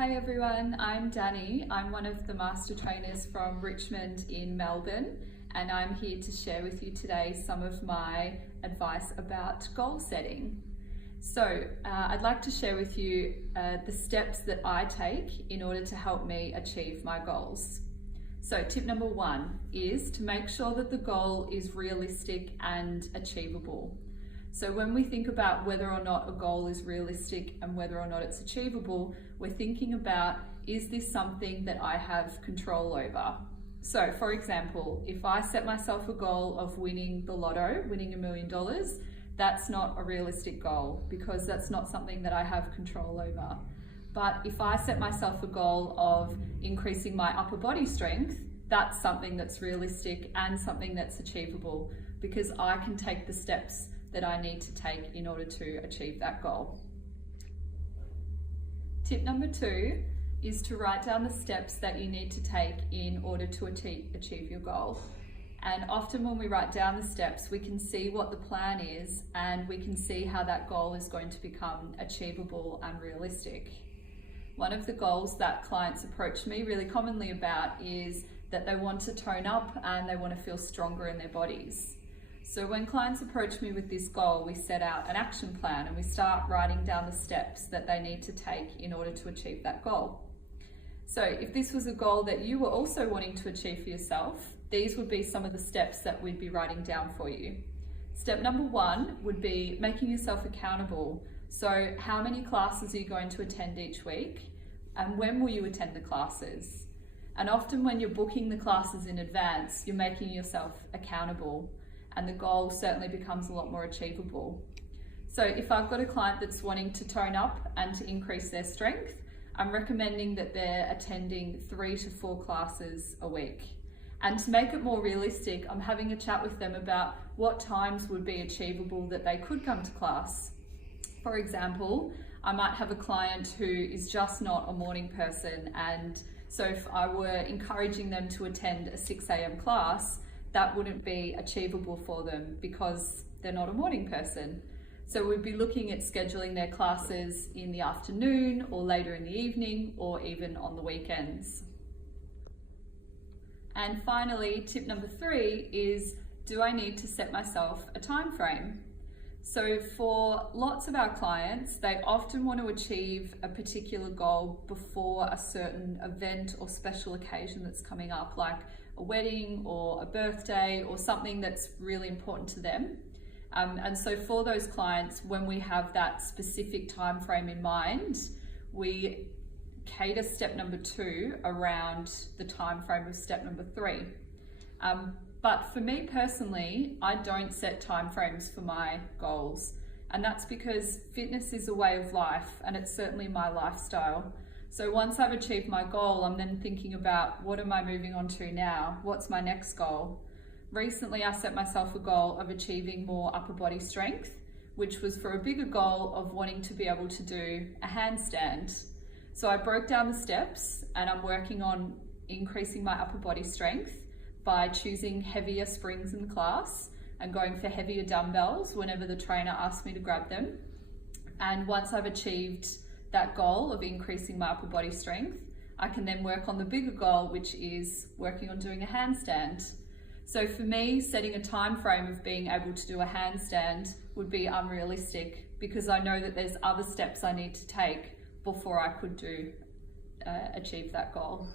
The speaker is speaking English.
Hi everyone, I'm Dani. I'm one of the master trainers from Richmond in Melbourne, and I'm here to share with you today some of my advice about goal setting. So I'd like to share with you the steps that I take in order to help me achieve my goals. So tip number one is to make sure that the goal is realistic and achievable. So when we think about whether or not a goal is realistic and whether or not it's achievable, we're thinking about, is this something that I have control over? So for example, if I set myself a goal of winning the lotto, winning $1 million, that's not a realistic goal because that's not something that I have control over. But if I set myself a goal of increasing my upper body strength, that's something that's realistic and something that's achievable because I can take the steps that I need to take in order to achieve that goal. Tip number two is to write down the steps that you need to take in order to achieve your goal. And often when we write down the steps, we can see what the plan is and we can see how that goal is going to become achievable and realistic. One of the goals that clients approach me really commonly about is that they want to tone up and they want to feel stronger in their bodies. So when clients approach me with this goal, we set out an action plan and we start writing down the steps that they need to take in order to achieve that goal. So if this was a goal that you were also wanting to achieve for yourself, these would be some of the steps that we'd be writing down for you. Step number one would be making yourself accountable. So how many classes are you going to attend each week? And when will you attend the classes? And often when you're booking the classes in advance, you're making yourself accountable, and the goal certainly becomes a lot more achievable. So if I've got a client that's wanting to tone up and to increase their strength, I'm recommending that they're attending 3 to 4 classes a week. And to make it more realistic, I'm having a chat with them about what times would be achievable that they could come to class. For example, I might have a client who is just not a morning person, and so if I were encouraging them to attend a 6 a.m. class, that wouldn't be achievable for them because they're not a morning person. So we'd be looking at scheduling their classes in the afternoon or later in the evening or even on the weekends. And finally, tip number 3 is, do I need to set myself a time frame? So for lots of our clients, they often want to achieve a particular goal before a certain event or special occasion that's coming up, like a wedding or a birthday or something that's really important to them. And so for those clients, when we have that specific time frame in mind, we cater step number 2 around the time frame of step number 3. But for me personally, I don't set time frames for my goals. And that's because fitness is a way of life and it's certainly my lifestyle. So once I've achieved my goal, I'm then thinking about, what am I moving on to now? What's my next goal? Recently, I set myself a goal of achieving more upper body strength, which was for a bigger goal of wanting to be able to do a handstand. So I broke down the steps and I'm working on increasing my upper body strength by choosing heavier springs in class and going for heavier dumbbells whenever the trainer asks me to grab them. And once I've achieved that goal of increasing my upper body strength, I can then work on the bigger goal, which is working on doing a handstand. So for me, setting a time frame of being able to do a handstand would be unrealistic because I know that there's other steps I need to take before I could achieve that goal.